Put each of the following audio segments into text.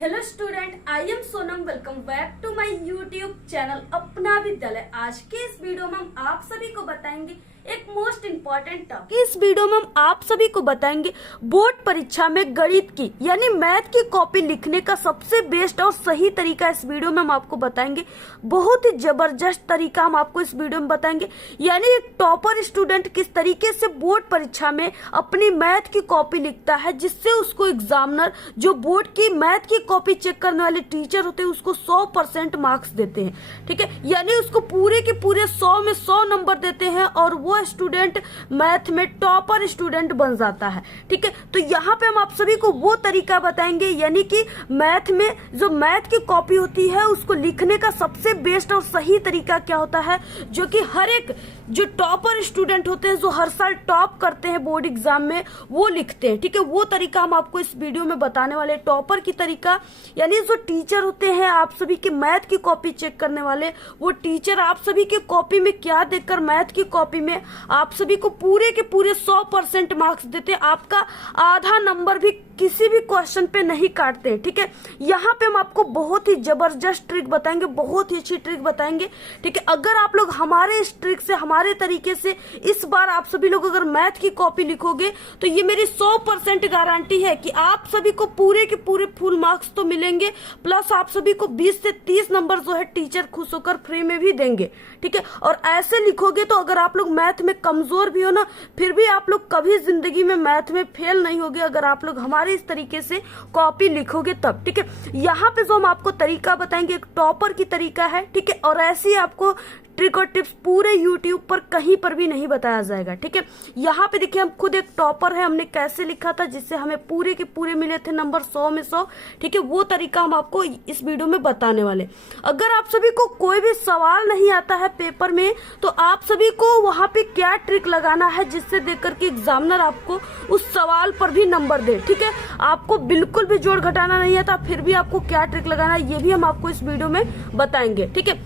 Hello student, I am Sonam. Welcome back to my YouTube channel Apna Vidyalaya. आज के इस video में हम आप सभी को बताएंगे एक मोस्ट इम्पोर्टेंट टॉपिक। इस वीडियो में हम आप सभी को बताएंगे बोर्ड परीक्षा में गणित की यानी मैथ की कॉपी लिखने का सबसे बेस्ट और सही तरीका इस वीडियो में हम आपको बताएंगे। बहुत ही जबरदस्त तरीका हम आपको इस वीडियो में बताएंगे, यानी एक टॉपर स्टूडेंट किस तरीके से बोर्ड परीक्षा में अपनी मैथ की कॉपी लिखता है, जिससे उसको एग्जामिनर जो बोर्ड की मैथ की कॉपी चेक करने वाले टीचर होते हैं उसको 100% मार्क्स देते हैं। ठीक है, यानी उसको पूरे के पूरे 100 में 100 नंबर देते हैं और वो स्टूडेंट मैथ में टॉपर स्टूडेंट बन जाता है। ठीक है, तो यहाँ पे हम आप सभी को वो तरीका बताएंगे, यानी कि मैथ में जो मैथ की कॉपी होती है उसको लिखने का सबसे बेस्ट और सही तरीका क्या होता है, जो कि हर एक जो टॉपर स्टूडेंट होते हैं जो हर साल टॉप करते हैं बोर्ड एग्जाम में वो लिखते हैं। ठीक है, वो तरीका हम आपको इस वीडियो में बताने वाले। टॉपर की तरीका यानी जो टीचर होते हैं आप सभी की मैथ की कॉपी चेक करने वाले, वो टीचर आप सभी की कॉपी में क्या देखकर मैथ की कॉपी में आप सभी को पूरे के पूरे 100% मार्क्स देते हैं। आपका आधा नंबर भी किसी भी क्वेश्चन पे नहीं काटते हैं। ठीक है, यहाँ पे हम आपको बहुत ही जबरदस्त ट्रिक बताएंगे, बहुत ही अच्छी ट्रिक बताएंगे। ठीक है, अगर आप लोग हमारे इस ट्रिक से हमारे तरीके से इस बार आप सभी लोग अगर मैथ की कॉपी लिखोगे तो ये मेरी 100% गारंटी है कि आप सभी को पूरे के पूरे फुल मार्क्स तो मिलेंगे, प्लस आप सभी को 20 से 30 नंबर जो है टीचर खुश होकर फ्री में भी देंगे। ठीक है, और ऐसे लिखोगे तो अगर आप लोग मैथ में कमजोर भी हो ना, फिर भी आप लोग कभी जिंदगी में मैथ में फेल नहीं होगे अगर आप लोग हमारे इस तरीके से कॉपी लिखोगे तब। ठीक है, यहाँ पे जो हम आपको तरीका बताएंगे एक टॉपर की तरीका है। ठीक है, और ऐसे ही आपको ट्रिक और टिप्स पूरे यूट्यूब पर कहीं पर भी नहीं बताया जाएगा। ठीक है, यहाँ पे देखिए हम खुद एक टॉपर है, हमने कैसे लिखा था जिससे हमें पूरे के पूरे मिले थे नंबर 100 में 100। ठीक है, वो तरीका हम आपको इस वीडियो में बताने वाले। अगर आप सभी को कोई भी सवाल नहीं आता है पेपर में तो आप सभी को वहां पे क्या ट्रिक लगाना है जिससे देकर के एग्जामिनर आपको उस सवाल पर भी नंबर दे। ठीक है, आपको बिल्कुल भी जोड़ घटाना नहीं आता, फिर भी आपको क्या ट्रिक लगाना है ये भी हम आपको इस वीडियो में बताएंगे। ठीक है,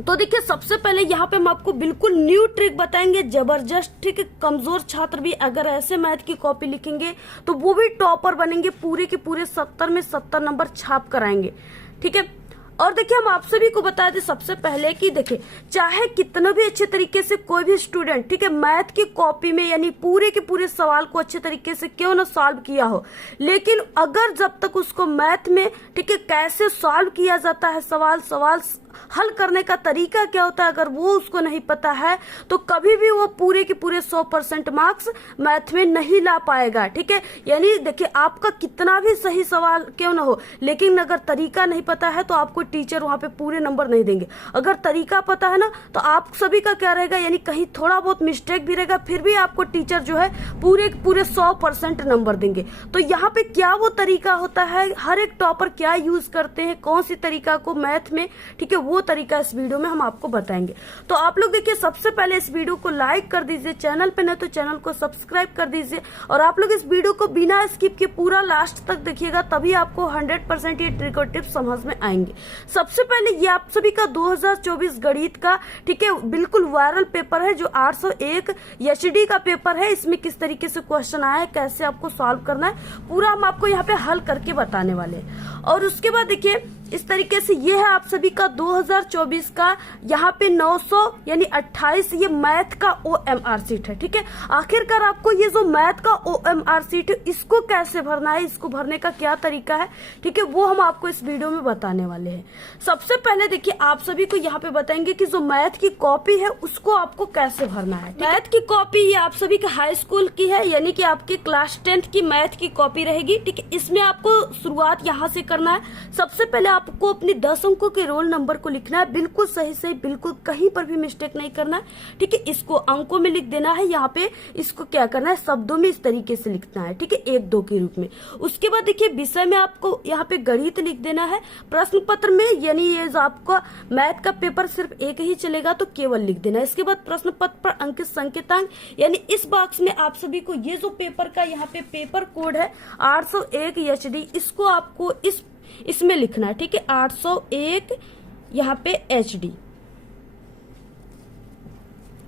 तो देखिए सबसे पहले यहाँ पे हम आपको बिल्कुल न्यू ट्रिक बताएंगे, जबरदस्त। ठीक है, कमजोर छात्र भी अगर ऐसे मैथ की कॉपी लिखेंगे तो वो भी टॉपर बनेंगे, पूरे के पूरे 70 में 70 नंबर छाप कराएंगे। ठीक है, और देखिए हम आप सभी को बता दें सबसे पहले कि देखिए चाहे कितना भी अच्छे तरीके से कोई भी स्टूडेंट ठीक है मैथ की कॉपी में यानी पूरे के पूरे सवाल को अच्छे तरीके से क्यों ना सॉल्व किया हो, लेकिन अगर जब तक उसको मैथ में ठीक है कैसे सॉल्व किया जाता है सवाल हल करने का तरीका क्या होता है, अगर वो उसको नहीं पता है तो कभी भी वो पूरे के पूरे 100% मार्क्स मैथ में नहीं ला पाएगा। ठीक है, यानी देखिए आपका कितना भी सही सवाल क्यों ना हो, लेकिन अगर तरीका नहीं पता है तो आपको टीचर वहां पे पूरे नंबर नहीं देंगे। अगर तरीका पता है ना तो आप सभी का क्या रहेगा, यानी कहीं थोड़ा बहुत मिस्टेक भी रहेगा फिर भी आपको टीचर जो है पूरे के पूरे 100% नंबर देंगे। तो यहाँ पे क्या वो तरीका होता है, हर एक टॉपर क्या यूज करते हैं, कौन सी तरीका को मैथ में, ठीक है वो तरीका इस वीडियो में हम आपको बताएंगे। तो आप लोग देखिए सबसे पहले इस वीडियो को लाइक कर दीजिए, चैनल पे नहीं तो चैनल को सब्सक्राइब कर दीजिए, और आप लोग इस वीडियो को बिना स्किप के पूरा लास्ट तक देखिएगा, तभी आपको 100% ये ट्रिक और टिप्स समझ में आएंगे। सबसे पहले ये आप सभी का 2024 गणित का ठीक है बिल्कुल वायरल पेपर है जो 801 एचडी का पेपर है। इसमें किस तरीके से क्वेश्चन आया है, कैसे आपको सॉल्व करना है, पूरा हम आपको यहाँ पे हल करके बताने वाले हैं। और उसके बाद देखिए इस तरीके से ये है आप सभी का 2024 का यहाँ पे 900 यानी 28 ये मैथ का OMR सीट है। ठीक है, आखिरकार आपको ये जो मैथ का OMR सीट है इसको कैसे भरना है, इसको भरने का क्या तरीका है, ठीक है वो हम आपको इस वीडियो में बताने वाले हैं। सबसे पहले देखिए आप सभी को यहाँ पे बताएंगे कि जो मैथ की कॉपी है उसको आपको कैसे भरना है। मैथ की कॉपी ये आप सभी का हाई स्कूल की है, यानी कि आपकी क्लास 10th की मैथ की कॉपी रहेगी। ठीक है, इसमें आपको शुरुआत यहाँ से करना है। सबसे पहले आपको अपने 10 अंकों के रोल नंबर को लिखना है, बिल्कुल सही सही, बिल्कुल कहीं पर भी मिस्टेक नहीं करना है। ठीक है, इसको अंकों में लिख देना है, यहाँ पे इसको क्या करना है शब्दों में इस तरीके से लिखना है। ठीक है, 1-2 के रूप में। उसके बाद देखिए विषय में आपको यहाँ पे गणित लिख देना है। प्रश्न पत्र में यानी ये जो आपका मैथ का पेपर सिर्फ एक ही चलेगा तो केवल लिख देना है। इसके बाद प्रश्न पत्र पर अंकित संकेतांक यानी इस बॉक्स में आप सभी को ये जो पेपर का यहाँ पे पेपर कोड है 801 एचडी, इसको आपको इसमें लिखना है। ठीक है, 801 यहाँ पे एचडी।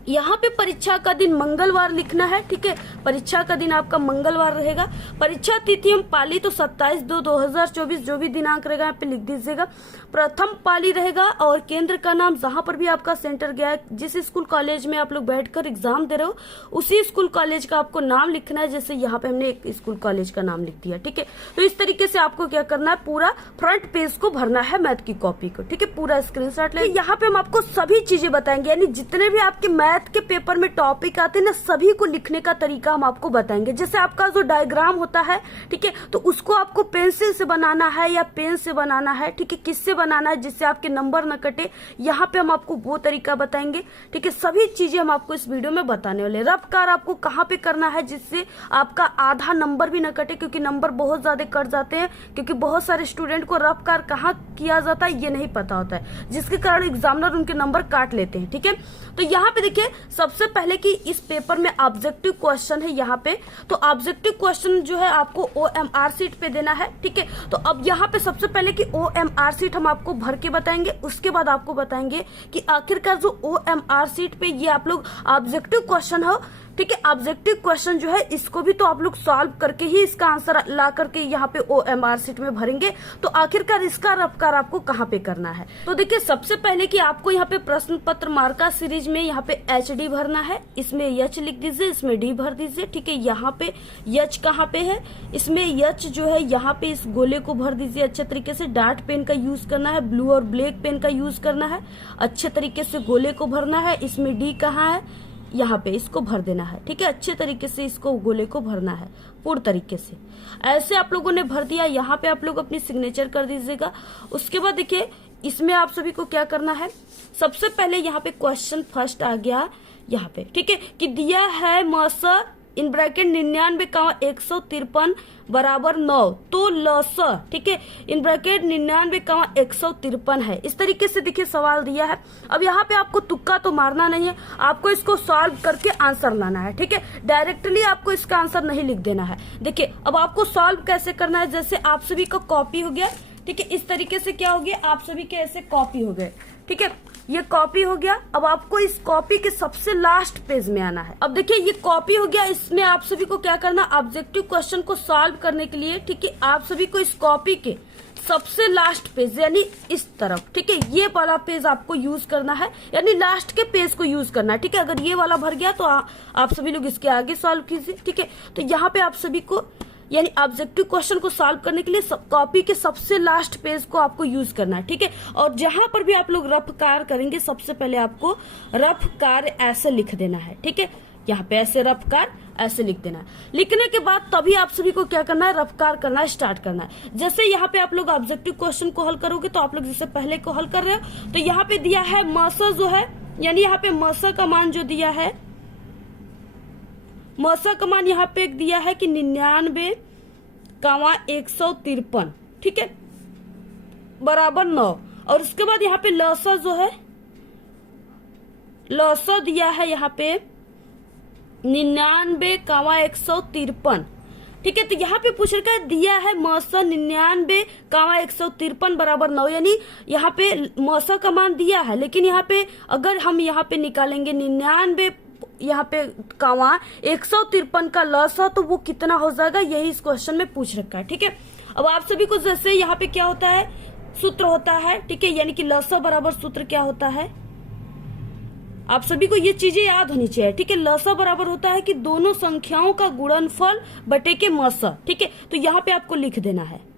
यहाँ पे परीक्षा का दिन मंगलवार लिखना है, ठीक है। परीक्षा का दिन आपका मंगलवार रहेगा। परीक्षा तिथि हम पाली तो 27/2/2024 जो भी दिनांक रहेगा यहाँ पे लिख दीजिएगा। प्रथम पाली रहेगा और केंद्र का नाम जहां पर भी आपका सेंटर गया है, जिस स्कूल कॉलेज में आप लोग बैठकर एग्जाम दे रहे हो उसी स्कूल कॉलेज का आपको नाम लिखना है। जैसे यहाँ पे हमने एक स्कूल कॉलेज का नाम लिख दिया, ठीक है। तो इस तरीके से आपको क्या करना है, पूरा फ्रंट पेज को भरना है मैथ की कॉपी को, ठीक है। पूरा स्क्रीनशॉट ले। यहाँ पे हम आपको सभी चीजें बताएंगे, यानी जितने भी आपके मैथ के पेपर में टॉपिक आते हैं ना, सभी को लिखने का तरीका हम आपको बताएंगे। जैसे आपका जो डायग्राम होता है, ठीक है, तो उसको आपको पेंसिल से बनाना है या पेन से बनाना है, ठीक है, किससे बनाना है जिससे आपके नंबर न कटे, यहाँ पे हम आपको वो तरीका बताएंगे, ठीक है। सभी चीजें हम आपको इस वीडियो में बताने वाले। रफ कार आपको कहाँ पे करना है जिससे आपका आधा नंबर भी न कटे, क्योंकि नंबर बहुत ज्यादा कट जाते हैं, क्योंकि बहुत सारे स्टूडेंट को रफ कार कहाँ किया जाता है ये नहीं पता होता है, जिसके कारण एग्जामिनर उनके नंबर काट लेते हैं, ठीक है। तो यहाँ पे देखिए सबसे पहले कि इस पेपर में ऑब्जेक्टिव क्वेश्चन है यहाँ पे, तो ऑब्जेक्टिव क्वेश्चन जो है आपको OMR शीट पे देना है, ठीक है। तो अब यहाँ पे सबसे पहले कि OMR शीट हम आपको भर के बताएंगे, उसके बाद आपको बताएंगे कि आखिरकार जो OMR शीट पे ये आप लोग ऑब्जेक्टिव क्वेश्चन हो, ठीक है। ऑब्जेक्टिव क्वेश्चन जो है इसको भी तो आप लोग सॉल्व करके ही इसका आंसर ला करके यहाँ पे OMR शीट में भरेंगे। तो आखिरकार इसका रफ्कार आपको कहाँ पे करना है, तो देखिए सबसे पहले कि आपको यहाँ पे प्रश्न पत्र मार्का सीरीज में यहाँ पे HD भरना है, इसमें H लिख दीजिए, इसमें D भर दीजिए, ठीक है। यहाँ पे H कहाँ पे है, इसमें H जो है यहाँ पे इस गोले को भर दीजिए अच्छे तरीके से। डार्ट पेन का यूज करना है, ब्लू और ब्लैक पेन का यूज करना है, अच्छे तरीके से गोले को भरना है। इसमें D कहाँ है, यहाँ पे इसको भर देना है, ठीक है। अच्छे तरीके से इसको गोले को भरना है पूर्ण तरीके से। ऐसे आप लोगों ने भर दिया, यहाँ पे आप लोग अपनी सिग्नेचर कर दीजिएगा। उसके बाद देखिए इसमें आप सभी को क्या करना है, सबसे पहले यहाँ पे क्वेश्चन फर्स्ट आ गया यहाँ पे, ठीक है, कि दिया है मस इन ब्रैकेट 99,153 बराबर 9, तो लस, ठीक है, इन ब्रैकेट 99,153 है। इस तरीके से देखिए सवाल दिया है। अब यहाँ पे आपको तुक्का तो मारना नहीं है, आपको इसको सॉल्व करके आंसर लाना है, ठीक है। डायरेक्टली आपको इसका आंसर नहीं लिख देना है। देखिए अब आपको सॉल्व कैसे करना है, जैसे आप सभी का कॉपी हो गया, ठीक है, इस तरीके से क्या हो गया, आप सभी के ऐसे कॉपी हो गए, ठीक है, ये कॉपी हो गया। अब आपको इस कॉपी के सबसे लास्ट पेज में आना है। अब देखिए ये कॉपी हो गया, इसमें आप सभी को क्या करना, ऑब्जेक्टिव क्वेश्चन को सॉल्व करने के लिए, ठीक है, आप सभी को इस कॉपी के सबसे लास्ट पेज यानी इस तरफ, ठीक है, ये वाला पेज आपको यूज करना है, यानी लास्ट के पेज को यूज करना है, ठीक है। अगर ये वाला भर गया तो आप सभी लोग इसके आगे सॉल्व कीजिए, ठीक है। तो यहाँ पे आप सभी को यानी ऑब्जेक्टिव क्वेश्चन को सॉल्व करने के लिए कॉपी के सबसे लास्ट पेज को आपको यूज करना है, ठीक है। और जहां पर भी आप लोग रफ कार करेंगे सबसे पहले आपको रफ कार ऐसे लिख देना है, ठीक है। यहाँ पे ऐसे रफ कार ऐसे लिख देना है। लिखने के बाद तभी आप सभी को क्या करना है, रफ कार करना स्टार्ट करना है। जैसे यहाँ पे आप लोग ऑब्जेक्टिव क्वेश्चन को हल करोगे तो आप लोग जैसे पहले को हल कर रहे हो, तो यहाँ पे दिया है मसा जो है, यानी यहाँ पे मसा का मान जो दिया है, मसा का मान यहाँ पे दिया है कि 99,153, ठीक है, बराबर 9। और उसके बाद यहाँ पे लसा जो है, लसा दिया है यहाँ पे 99,153, ठीक है। तो यहाँ पे पूछ रखा है दिया है मसा 99,153 बराबर 9, यानी यहाँ पे मसा का मान दिया है, लेकिन यहाँ पे अगर हम यहाँ पे निकालेंगे 99 यहाँ पे 153 का लस है तो वो कितना हो जाएगा, यही इस क्वेश्चन में पूछ रखा है, ठीक है। अब आप सभी को जैसे यहाँ पे क्या होता है, सूत्र होता है, ठीक है, यानी कि लस बराबर सूत्र क्या होता है, आप सभी को ये चीजें याद होनी चाहिए, ठीक है। लसा बराबर होता है कि दोनों संख्याओं का गुणनफल बटे के मसा, ठीक है। तो यहाँ पे आपको लिख देना है,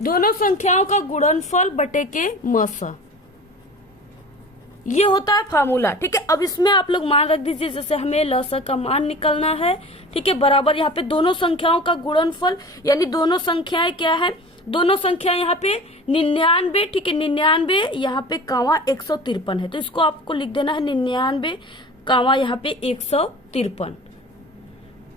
दोनों संख्याओं का गुणनफल बटे के मसा, ये होता है फार्मूला, ठीक है। अब इसमें आप लोग मान रख दीजिए, जैसे हमें लसा का मान निकलना है, ठीक है, बराबर यहाँ पे दोनों संख्याओं का गुणनफल, यानी दोनों संख्याएं क्या है, दोनों संख्या यहाँ पे 99, ठीक है, 99 यहाँ पे 153 है, तो इसको आपको लिख देना है 99 यहाँ पे 153,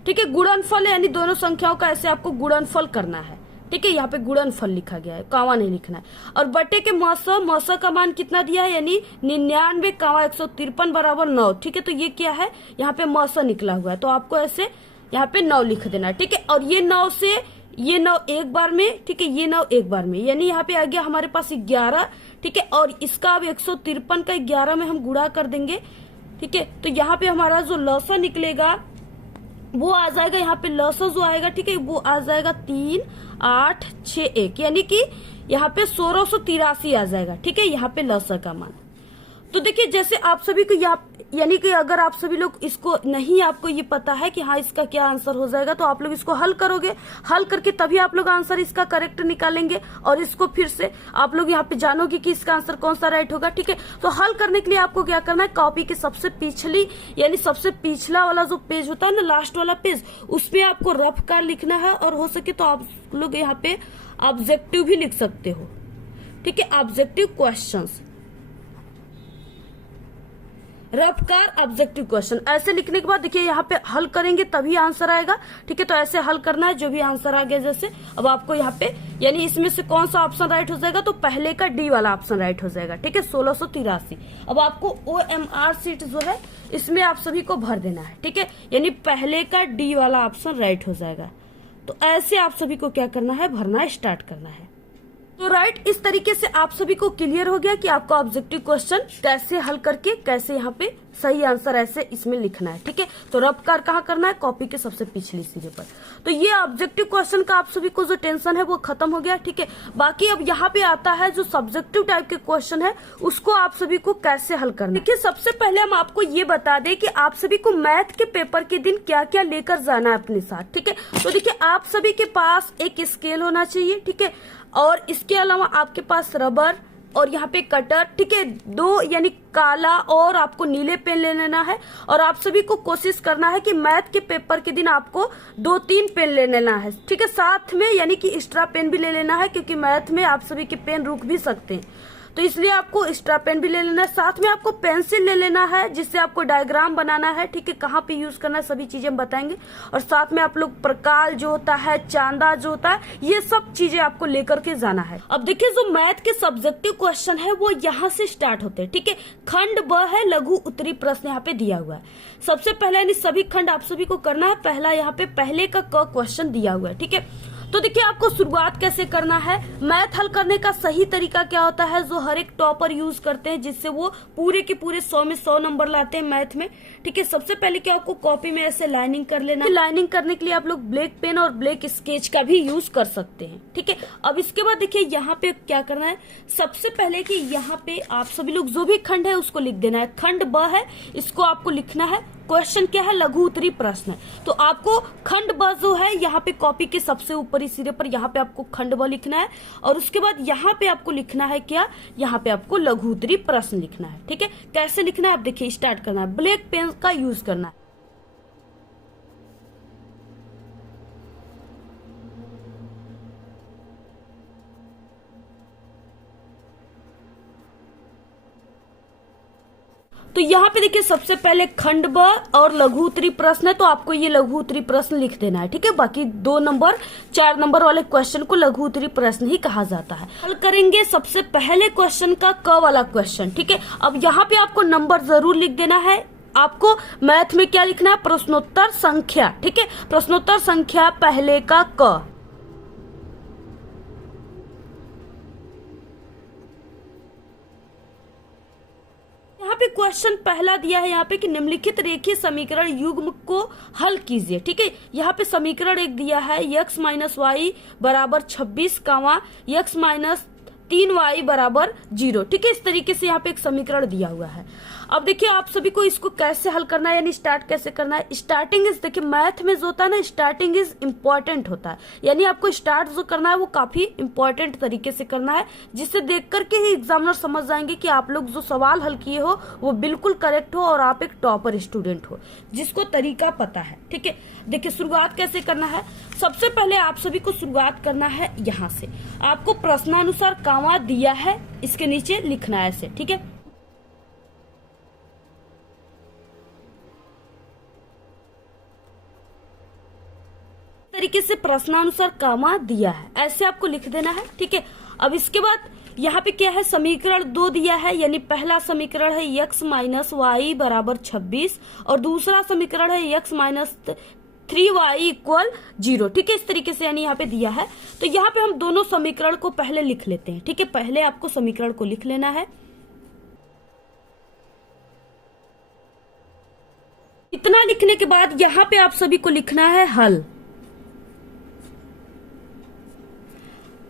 ठीक है। गुणनफल यानी दोनों संख्याओं का ऐसे आपको गुणनफल करना है, ठीक है, यहाँ पे गुणनफल लिखा गया है, कामा नहीं लिखना है। और बटे के मौसा का मान कितना दिया है, यानी 99, 153 = 9। ठीक है, तो ये क्या है, यहाँ पे मौसा निकला हुआ है, तो आपको ऐसे यहाँ पे 9 लिख देना है। ठीक है, और ये 9 से ये 9 एक बार में, ठीक है, ये 9 एक बार में, यानी यहाँ पे आ गया हमारे पास 11। ठीक है, और इसका अब 153 का 11 में हम गुणा कर देंगे। ठीक है, तो यहाँ पे हमारा जो लौसा निकलेगा वो आ जाएगा, यहाँ पे लौसा जो आएगा, ठीक है, वो आ जाएगा 3861, यानी कि यहाँ पे 1683 आ जाएगा। ठीक है, यहाँ पे लौसा का मान। तो देखिए, जैसे आप सभी को यानी कि अगर आप सभी लोग इसको नहीं, आपको ये पता है कि हाँ इसका क्या आंसर हो जाएगा, तो आप लोग इसको हल करोगे, हल करके तभी आप लोग आंसर इसका करेक्ट निकालेंगे, और इसको फिर से आप लोग यहाँ पे जानोगे कि इसका आंसर कौन सा राइट होगा। ठीक है, तो हल करने के लिए आपको क्या करना है, कॉपी की सबसे पिछली यानी सबसे पिछला वाला जो पेज होता है ना, लास्ट वाला पेज, उसमें आपको रफ कार लिखना है, और हो सके तो आप लोग यहाँ पे ऑब्जेक्टिव भी लिख सकते हो। ठीक है, ऑब्जेक्टिव क्वेश्चंस, रफ्कार ऑब्जेक्टिव क्वेश्चन, ऐसे लिखने के बाद देखिए यहाँ पे हल करेंगे तभी आंसर आएगा। ठीक है, तो ऐसे हल करना है, जो भी आंसर आ गया जैसे। अब आपको यहाँ पे यानी इसमें से कौन सा ऑप्शन राइट हो जाएगा, तो पहले का डी वाला ऑप्शन राइट हो जाएगा। ठीक है, 1683। अब आपको OMR शीट जो है इसमें आप सभी को भर देना है। ठीक है, यानी पहले का डी वाला ऑप्शन राइट हो जाएगा। तो ऐसे आप सभी को क्या करना है, भरना स्टार्ट करना है। तो राइट, इस तरीके से आप सभी को क्लियर हो गया कि आपको ऑब्जेक्टिव क्वेश्चन कैसे हल करके कैसे यहाँ पे सही आंसर ऐसे इसमें लिखना है। ठीक है, तो रफ कार कहाँ करना है, कॉपी के सबसे पिछली सिरे पर। तो ये ऑब्जेक्टिव क्वेश्चन का आप सभी को जो टेंशन है वो खत्म हो गया। ठीक है, बाकी अब यहाँ पे आता है जो सब्जेक्टिव टाइप के क्वेश्चन है, उसको आप सभी को कैसे हल करना है। देखिए, सबसे पहले हम आपको ये बता दें कि आप सभी को मैथ के पेपर के दिन क्या क्या लेकर जाना है अपने साथ। ठीक है, तो देखिए, आप सभी के पास एक स्केल होना चाहिए। ठीक है, और इसके अलावा आपके पास रबर और यहाँ पे कटर। ठीक है, 2 यानी काला और आपको नीले पेन ले लेना है। और आप सभी को कोशिश करना है कि मैथ के पेपर के दिन आपको 2-3 पेन ले लेना है। ठीक है, साथ में यानी कि एक्स्ट्रा पेन भी ले लेना है, क्योंकि मैथ में आप सभी के पेन रुक भी सकते हैं, तो इसलिए आपको एक्स्ट्रा पेन भी ले लेना है। साथ में आपको पेंसिल ले लेना है, जिससे आपको डायग्राम बनाना है। ठीक है, कहाँ पे यूज करना है सभी चीजें हम बताएंगे। और साथ में आप लोग प्रकाल जो होता है, चांदा जो होता है, ये सब चीजें आपको लेकर के जाना है। अब देखिए, जो मैथ के सब्जेक्टिव क्वेश्चन है वो यहाँ से स्टार्ट होते हैं। ठीक है, खंड ब है, लघु उत्तरी प्रश्न यहाँ पे दिया हुआ है। सबसे पहले यानी सभी खंड आप सभी को करना है। पहला यहाँ पे पहले का क क्वेश्चन दिया हुआ है। ठीक है, तो देखिए, आपको शुरुआत कैसे करना है, मैथ हल करने का सही तरीका क्या होता है, जो हर एक टॉपर यूज करते हैं, जिससे वो पूरे के पूरे 100 में 100 नंबर लाते हैं मैथ में। ठीक है, सबसे पहले क्या आपको कॉपी में ऐसे लाइनिंग कर लेना है। लाइनिंग करने के लिए आप लोग ब्लैक पेन और ब्लैक स्केच का भी यूज कर सकते हैं। ठीक है, अब इसके बाद देखिए यहाँ पे क्या करना है, सबसे पहले कि यहाँ पे आप सभी लोग जो भी खंड है उसको लिख देना है। खंड ब है, इसको आपको लिखना है। क्वेश्चन क्या है, लघु उत्तरी प्रश्न। तो आपको खंड ब जो है यहाँ पे कॉपी के सबसे ऊपरी सिरे पर यहाँ पे आपको खंड ब लिखना है, और उसके बाद यहाँ पे आपको लिखना है क्या, यहाँ पे आपको लघु उत्तरी प्रश्न लिखना है। ठीक है, कैसे लिखना है आप देखिए, स्टार्ट करना है, ब्लैक पेन का यूज करना है। तो यहाँ पे देखिए, सबसे पहले खंड ब और लघु उत्तरी प्रश्न है, तो आपको ये लघु उत्तरी प्रश्न लिख देना है। ठीक है, बाकी 2 नंबर 4 नंबर वाले क्वेश्चन को लघु उत्तरी प्रश्न ही कहा जाता है। हल करेंगे सबसे पहले क्वेश्चन का क वाला क्वेश्चन। ठीक है, अब यहाँ पे आपको नंबर जरूर लिख देना है। आपको मैथ में क्या लिखना है, प्रश्नोत्तर संख्या। ठीक है, प्रश्नोत्तर संख्या पहले का क। यहाँ पे क्वेश्चन पहला दिया है यहाँ पे कि निम्नलिखित रेखीय समीकरण युग्म को हल कीजिए। ठीक है, यहाँ पे समीकरण एक दिया है, x - y = 26, x - 3y = 0। ठीक है, इस तरीके से यहाँ पे एक समीकरण दिया हुआ है। अब देखिए, आप सभी को इसको कैसे हल करना है, यानी स्टार्ट कैसे करना है। स्टार्टिंग इज, देखिए मैथ में जो होता है ना, स्टार्टिंग इज इम्पोर्टेंट होता है, यानी आपको स्टार्ट जो करना है वो काफी इम्पोर्टेंट तरीके से करना है, जिससे देख करके ही एग्जामिनर समझ जाएंगे कि आप लोग जो सवाल हल किए हो वो बिल्कुल करेक्ट हो और आप एक टॉपर स्टूडेंट हो जिसको तरीका पता है। ठीक है, देखिए शुरुआत कैसे करना है। सबसे पहले आप सभी को शुरुआत करना है यहाँ से, आपको प्रश्नानुसार कामा दिया है, इसके नीचे लिखना है ऐसे। ठीक है, तरीके से प्रश्नानुसार कामा दिया है, ऐसे आपको लिख देना है। ठीक है, अब इसके बाद यहाँ पे क्या है, समीकरण 2 दिया है, यानी पहला समीकरण है x माइनस वाई बराबर 26 और दूसरा समीकरण है x माइनस 3y इक्वल 0। ठीक है, इस तरीके से यानी यहाँ पे दिया है। तो यहाँ पे हम दोनों समीकरण को पहले लिख लेते हैं। ठीक है, पहले आपको समीकरण को लिख लेना है। इतना लिखने के बाद यहाँ पे आप सभी को लिखना है हल।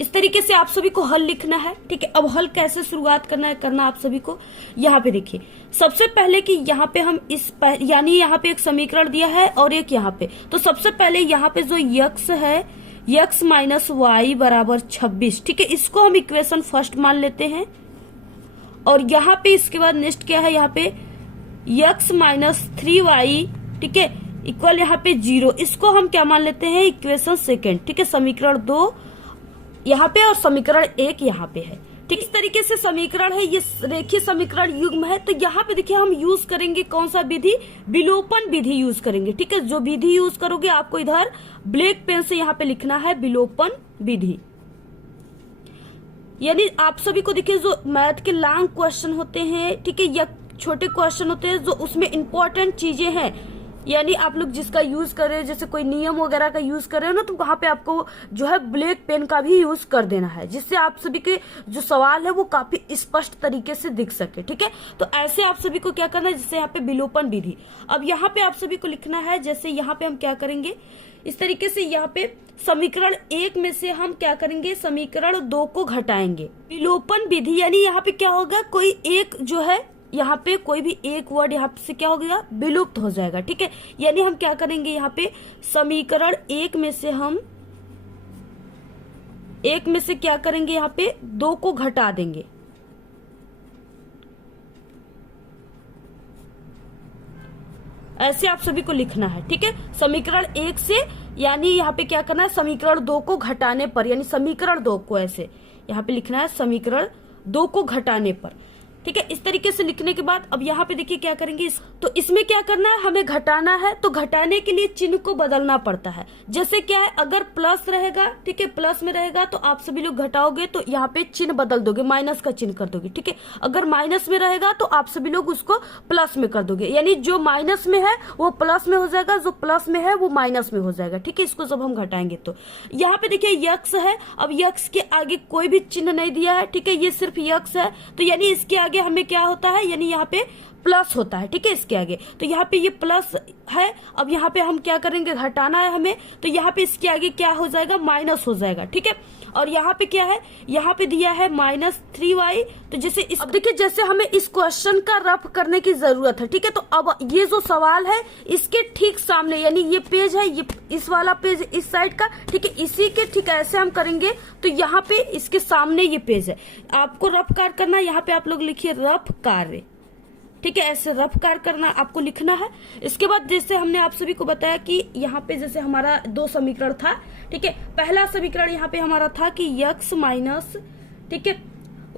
इस तरीके से आप सभी को हल लिखना है। ठीक है, अब हल कैसे शुरुआत करना आप सभी को यहाँ पे देखिए। सबसे पहले कि यहाँ पे हम यानी यहाँ पे एक समीकरण दिया है और एक यहाँ पे, तो सबसे पहले यहाँ पे जो x है, x माइनस वाई बराबर 26। ठीक है, इसको हम इक्वेशन फर्स्ट मान लेते हैं। और यहाँ पे इसके बाद नेक्स्ट क्या है, यहाँ पे x माइनस 3y, ठीक है, इक्वल यहाँ पे 0, इसको हम क्या मान लेते हैं, इक्वेशन सेकेंड। ठीक है, समीकरण 2 यहाँ पे और समीकरण 1 यहाँ पे है। ठीक, इस तरीके से समीकरण है, ये रेखीय समीकरण युग्म है। तो यहाँ पे देखिए हम यूज करेंगे कौन सा विधि, विलोपन विधि यूज करेंगे। ठीक है, जो विधि यूज करोगे आपको इधर ब्लैक पेन से यहाँ पे लिखना है विलोपन विधि। यानी आप सभी को देखिए जो मैथ के लॉन्ग क्वेश्चन होते हैं, ठीक है, या छोटे क्वेश्चन होते हैं जो उसमें इंपॉर्टेंट चीजें हैं, यानी आप लोग जिसका यूज कर रहे हो, जैसे कोई नियम वगैरह का यूज कर रहे हो ना, तो वहां पे आपको जो है ब्लैक पेन का भी यूज कर देना है, जिससे आप सभी के जो सवाल है वो काफी स्पष्ट तरीके से दिख सके। ठीक है, तो ऐसे आप सभी को क्या करना है, जैसे यहाँ पे विलोपन विधि। अब यहाँ पे आप सभी को लिखना है, जैसे यहाँ पे हम क्या करेंगे, इस तरीके से यहाँ पे समीकरण 1 में से हम क्या करेंगे, समीकरण 2 को घटाएंगे। विलोपन विधि यानी यहाँ पे क्या होगा, कोई एक जो है यहाँ पे कोई भी एक वर्ड यहाँ से क्या हो गया, विलुप्त हो जाएगा। ठीक है, यानी हम क्या करेंगे, यहाँ पे समीकरण 1 में से हम क्या करेंगे, यहाँ पे 2 को घटा देंगे। ऐसे आप सभी को लिखना है। ठीक है, समीकरण 1 से यानी यहाँ पे क्या करना है, समीकरण 2 को घटाने पर, यानी समीकरण 2 को ऐसे यहाँ पे लिखना है, समीकरण 2 को घटाने पर। ठीक है, इस तरीके से लिखने के बाद अब यहाँ पे देखिए क्या करेंगे, तो इसमें क्या करना है, हमें घटाना है। तो घटाने के लिए चिन्ह को बदलना पड़ता है। जैसे क्या है, अगर प्लस रहेगा, ठीक है, प्लस में रहेगा तो आप सभी लोग घटाओगे तो यहाँ पे चिन्ह बदल दोगे, माइनस का चिन्ह कर दोगे। ठीक है, अगर माइनस में रहेगा तो आप सभी लोग उसको प्लस में कर दोगे, यानी जो माइनस में है वो प्लस में हो जाएगा, जो प्लस में है वो माइनस में हो जाएगा। ठीक है, इसको जब हम घटाएंगे तो यहाँ पे देखिए यक्स है, अब यक्स के आगे कोई भी चिन्ह नहीं दिया है। ठीक है, ये सिर्फ यक्स है, तो यानी इसके आगे हमें क्या होता है, यानी यहाँ पे प्लस होता है। ठीक है, इसके आगे तो यहाँ पे ये प्लस है। अब यहाँ पे हम क्या करेंगे, घटाना है हमें, तो यहाँ पे इसके आगे क्या हो जाएगा, माइनस हो जाएगा। ठीक है, और यहाँ पे क्या है, यहाँ पे दिया है माइनस 3y। तो जैसे अब देखिए, जैसे हमें इस क्वेश्चन का रफ करने की जरूरत है। ठीक है, तो अब ये जो सवाल है इसके ठीक सामने, यानी ये पेज है, ये इस वाला पेज इस साइड का, ठीक है, इसी के ठीक ऐसे हम करेंगे तो यहाँ पे इसके सामने ये पेज है। आपको रफ कार्य करना, यहाँ पे आप लोग लिखिए रफ कार्य। ठीक है, ऐसे रफ कार्य करना आपको लिखना है। इसके बाद जैसे हमने आप सभी को बताया कि यहाँ पे जैसे हमारा 2 समीकरण था। ठीक है, पहला समीकरण यहाँ पे हमारा था कि x माइनस, ठीक है,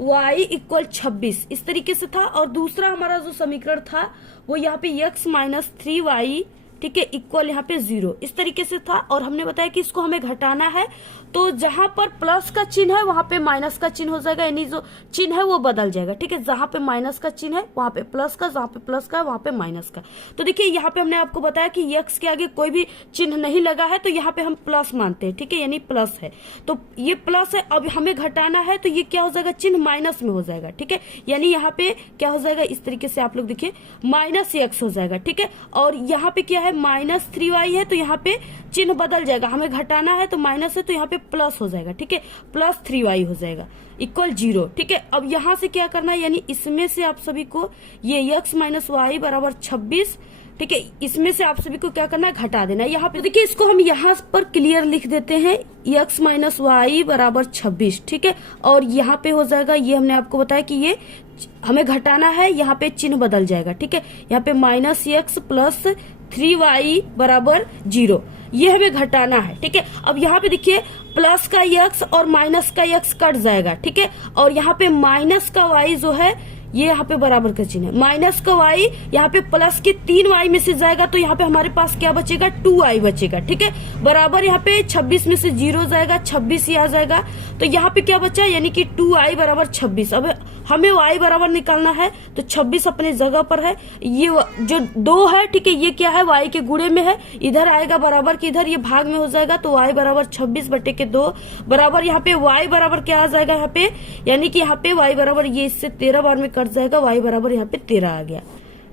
y इक्वल 26 इस तरीके से था, और दूसरा हमारा जो समीकरण था वो यहाँ पे x माइनस 3y, ठीक है, इक्वल यहाँ पे 0 इस तरीके से था। और हमने बताया कि इसको हमें घटाना है, तो जहां पर प्लस का चिन्ह है वहां पे माइनस का चिन्ह हो जाएगा, यानी जो चिन्ह है वो बदल जाएगा। ठीक है, जहां पे माइनस का चिन्ह है वहां पे प्लस का, जहां पे प्लस का वहां पे माइनस का। तो देखिए यहाँ पे हमने आपको बताया कि x के आगे कोई भी चिन्ह नहीं लगा है, तो यहाँ पे हम प्लस मानते हैं। ठीक है, यानी प्लस है, तो ये प्लस है। अब हमें घटाना है तो ये क्या हो जाएगा, चिन्ह माइनस में हो जाएगा। ठीक है, यानी यहाँ पे क्या हो जाएगा, इस तरीके से आप लोग देखिए माइनस x हो जाएगा। ठीक है, और यहाँ पे क्या है, माइनस 3y है, तो यहाँ पे चिन्ह बदल जाएगा, हमें घटाना है तो माइनस है, तो यहाँ पे प्लस हो जाएगा। ठीक है, प्लस 3y हो जाएगा इक्वल 0। ठीक है, अब यहाँ से क्या करना है, यानी इसमें से आप सभी को ये x माइनस वाई बराबर 26, ठीक है, इसमें से आप सभी को क्या करना है, घटा देना है। यहाँ पे देखिए, इसको हम यहाँ पर क्लियर लिख देते हैं, x माइनस वाई बराबर 26। ठीक है, और यहाँ पे हो जाएगा, ये हमने आपको बताया कि ये हमें घटाना है, यहाँ पे चिन्ह बदल जाएगा। ठीक है, यहाँ पे माइनस x प्लस 3y बराबर 0, ये हमें घटाना है। ठीक है, अब यहाँ पे देखिए प्लस का x और माइनस का x कट जाएगा। ठीक है, और यहाँ पे माइनस का y जो है ये यहाँ पे बराबर का चिन्ह है, माइनस का y यहाँ पे प्लस के 3y में से जाएगा तो यहाँ पे हमारे पास क्या बचेगा, 2i बचेगा। ठीक है, बराबर यहाँ पे 26 में से 0 जाएगा, 26 ही आ जाएगा। तो यहाँ पे क्या बचा, यानी कि 2i बराबर 26। अब हमें y बराबर निकालना है तो 26 अपने जगह पर है, ये जो 2 है, ठीक है, ये क्या है, y के गुणे में है, इधर आएगा बराबर की इधर, ये भाग में हो जाएगा तो y बराबर 26 बटे के 2 बराबर यहाँ पे y बराबर क्या आ जाएगा यहाँ पे, यानी कि यहाँ पे y बराबर ये इससे 13 बार में कट जाएगा, y बराबर यहाँ पे 13 आ गया।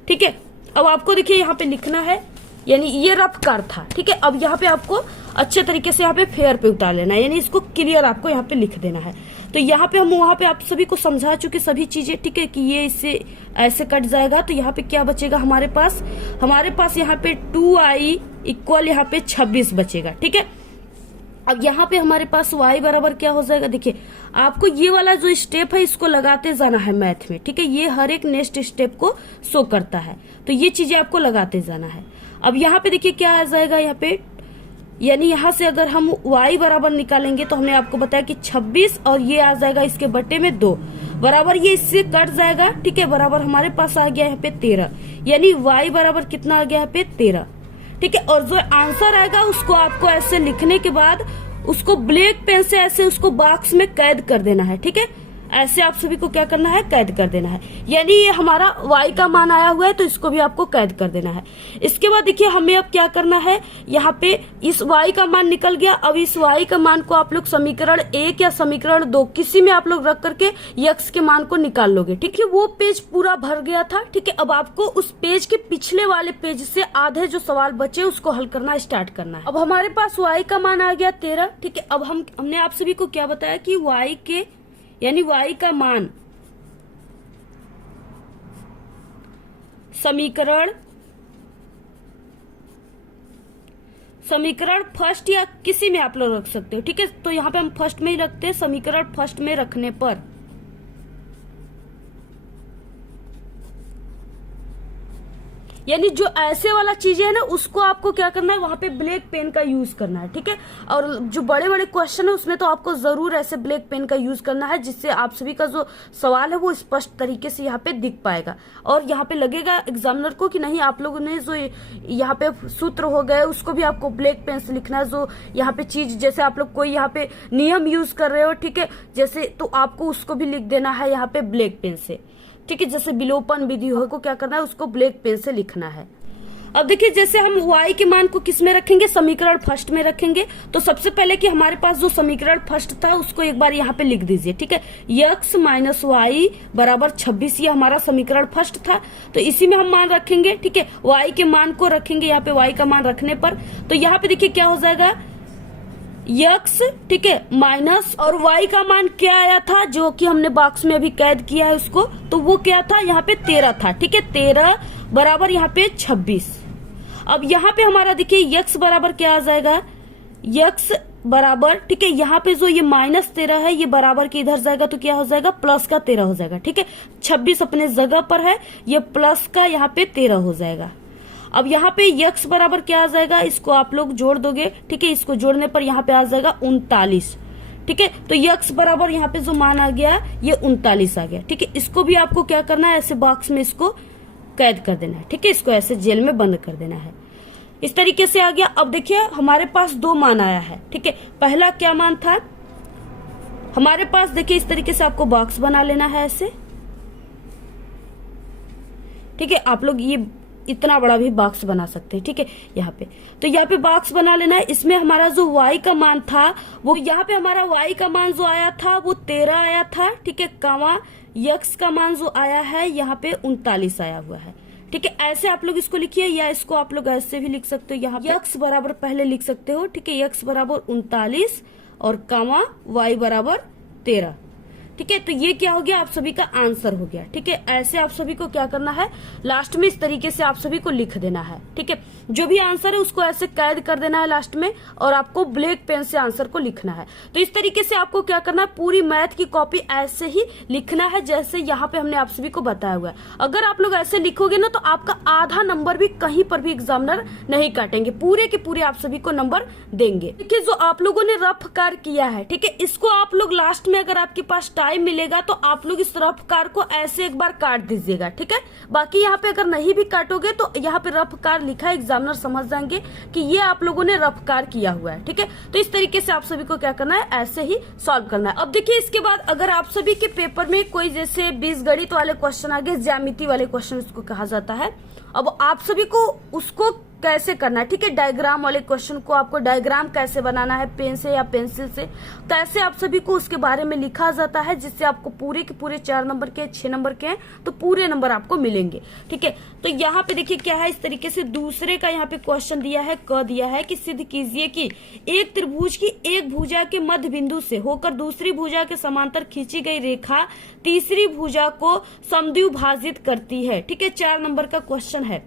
ठीक है, अब आपको देखिए यहाँ पे लिखना है, यानी ये रफ कार था। ठीक है, अब यहाँ पे आपको अच्छे तरीके से यहाँ पे फेयर पे उतार लेना है, यानी इसको क्लियर आपको यहाँ पे लिख देना है। तो यहाँ पे हम वहां पे आप सभी को समझा चुके सभी चीजें। ठीक है, कि ये इससे ऐसे कट जाएगा तो यहाँ पे क्या बचेगा हमारे पास यहाँ पे 2i इक्वल यहाँ पे 26 बचेगा। ठीक है, अब यहाँ पे हमारे पास y बराबर क्या हो जाएगा, देखिए आपको ये वाला जो स्टेप है इसको लगाते जाना है मैथ में। ठीक है, ये हर एक नेक्स्ट स्टेप को शो करता है, तो ये चीजें आपको लगाते जाना है। अब यहाँ पे देखिए क्या आ जाएगा यहाँ पे, यानी यहाँ से अगर हम y बराबर निकालेंगे तो हमने आपको बताया कि 26 और ये आ जाएगा इसके बटे में 2 बराबर, ये इससे कट जाएगा। ठीक है, बराबर हमारे पास आ गया यहाँ पे 13, यानी y बराबर कितना आ गया यहाँ पे 13। ठीक है, और जो आंसर आएगा उसको आपको ऐसे लिखने के बाद उसको ब्लैक पेन से ऐसे उसको बॉक्स में कैद कर देना है। ठीक है, ऐसे आप सभी को क्या करना है, कैद कर देना है, यानी ये हमारा y का मान आया हुआ है तो इसको भी आपको कैद कर देना है। इसके बाद देखिए हमें अब क्या करना है, यहाँ पे इस y का मान निकल गया। अब इस y का मान को आप लोग समीकरण 1 या समीकरण 2 किसी में आप लोग रख करके x के मान को निकाल लोगे। ठीक है, वो पेज पूरा भर गया था। ठीक है, अब आपको उस पेज के पिछले वाले पेज से आधे जो सवाल बचे उसको हल करना स्टार्ट करना है। अब हमारे पास y का मान आ गया 13। ठीक है, अब हमने आप सभी को क्या बताया कि y के यानी y का मान समीकरण फर्स्ट या किसी में आप लोग रख सकते हो। ठीक है, तो यहाँ पे हम फर्स्ट में ही रखते हैं, समीकरण फर्स्ट में रखने पर यानी जो ऐसे वाला चीजें है ना उसको आपको क्या करना है, वहां पे ब्लैक पेन का यूज करना है। ठीक है, और जो बड़े बड़े क्वेश्चन है उसमें तो आपको जरूर ऐसे ब्लैक पेन का यूज करना है, जिससे आप सभी का जो सवाल है वो स्पष्ट तरीके से यहाँ पे दिख पाएगा और यहाँ पे लगेगा एग्जामिनर को कि नहीं आप लोगों ने जो यहाँ पे सूत्र हो गए उसको भी आपको ब्लैक पेन से लिखना है। जो यहाँ पे चीज जैसे आप लोग कोई यहाँ पे नियम यूज कर रहे हो, ठीक है, जैसे तो आपको उसको भी लिख देना है यहाँ पे ब्लैक पेन से। ठीक है, जैसे विलोपन विधि हो को क्या करना है, उसको ब्लैक पेन से लिखना है। अब देखिए जैसे हम y के मान को किस में रखेंगे, समीकरण फर्स्ट में रखेंगे। तो सबसे पहले कि हमारे पास जो समीकरण फर्स्ट था उसको एक बार यहाँ पे लिख दीजिए। ठीक है, x माइनस वाई बराबर 26, ये हमारा समीकरण फर्स्ट था, तो इसी में हम मान रखेंगे। ठीक है, y के मान को रखेंगे यहाँ पे, y का मान रखने पर तो यहाँ पे देखिए क्या हो जाएगा, x, ठीक है, माइनस और y का मान क्या आया था जो कि हमने बॉक्स में अभी कैद किया है उसको, तो वो क्या था, यहाँ पे 13 था। ठीक है, 13 बराबर यहाँ पे 26। अब यहाँ पे हमारा देखिए x बराबर क्या आ जाएगा, x बराबर, ठीक है, यहाँ पे जो ये -13 है ये बराबर के इधर जाएगा तो क्या हो जाएगा, प्लस का 13 हो जाएगा। ठीक है, 26 अपने जगह पर है, ये प्लस का यहाँ पे 13 हो जाएगा। अब यहाँ पे x बराबर क्या आ जाएगा, इसको आप लोग जोड़ दोगे। ठीक है, इसको जोड़ने पर यहाँ पे आ जाएगा 39। ठीक है, तो x बराबर यहाँ पे जो मान आ गया ये 39 आ गया। ठीक है, इसको भी आपको क्या करना है, ऐसे बॉक्स में इसको कैद कर देना है। ठीक है, इसको ऐसे जेल में बंद कर देना है। इस तरीके से आ गया। अब देखिए हमारे पास 2 मान आया है। ठीक है, पहला क्या मान था हमारे पास, देखिए इस तरीके से आपको बॉक्स बना लेना है ऐसे। ठीक है, आप लोग ये इतना बड़ा भी बॉक्स बना सकते हैं। ठीक है, यहाँ पे तो यहाँ पे बॉक्स बना लेना है। इसमें हमारा जो y का मान था वो, यहाँ पे हमारा y का मान जो आया था वो 13 आया था। ठीक है, कामा x का मान जो आया है यहाँ पे 39 आया हुआ है। ठीक है, ऐसे आप लोग इसको लिखिए, या इसको आप लोग ऐसे भी लिख सकते हो, यहाँ पे x बराबर पहले लिख सकते हो। ठीक है, x बराबर 39 और कामा y बराबर 13। ठीक है, तो ये क्या हो गया, आप सभी का आंसर हो गया। ठीक है, ऐसे आप सभी को क्या करना है, लास्ट में इस तरीके से आप सभी को लिख देना है। ठीक है, जो भी आंसर है उसको ऐसे कैद कर देना है लास्ट में, और आपको ब्लैक पेन से आंसर को लिखना है। तो इस तरीके से आपको क्या करना है, पूरी मैथ की कॉपी ऐसे ही लिखना है जैसे यहाँ पे हमने आप सभी को बताया हुआ है। अगर आप लोग ऐसे लिखोगे ना तो आपका आधा नंबर भी कहीं पर भी एग्जामिनर नहीं काटेंगे, पूरे के पूरे आप सभी को नंबर देंगे। देखिए जो आप लोगों ने रफ कार्य किया है, ठीक है, इसको आप लोग लास्ट में अगर आपके पास टाइम टाइम मिलेगा तो आप लोग इस रफ कार को ऐसे एक बार काट दीजिएगा, ठीक है। बाकी यहाँ पे अगर नहीं भी काटोगे तो यहाँ पे रफ कार लिखा है, एग्जामिनर समझ जाएंगे कि ये आप लोगों ने रफ कार किया हुआ है, ठीक है। तो इस तरीके से आप सभी को क्या करना है, ऐसे ही सॉल्व करना है। अब देखिए इसके बाद अगर आप सभी के पेपर में कोई जैसे बीजगणित वाले क्वेश्चन आ गए, ज्यामिति वाले क्वेश्चन इसको कहा जाता है, अब आप सभी को उसको कैसे करना है, ठीक है। डायग्राम वाले क्वेश्चन को आपको डायग्राम कैसे बनाना है, पेन से या पेंसिल से, कैसे आप सभी को उसके बारे में लिखा जाता है, जिससे आपको पूरे के पूरे 4 नंबर के 6 नंबर के हैं तो पूरे नंबर आपको मिलेंगे, ठीक है। तो यहाँ पे देखिए क्या है, इस तरीके से दूसरे का यहाँ पे क्वेश्चन दिया है, क दिया है कि सिद्ध कीजिए कि एक त्रिभुज की एक भुजा के मध्य बिंदु से होकर दूसरी भुजा के समांतर खींची गई रेखा तीसरी भुजा को समद्विभाजित करती है, ठीक है। 4 नंबर का क्वेश्चन है।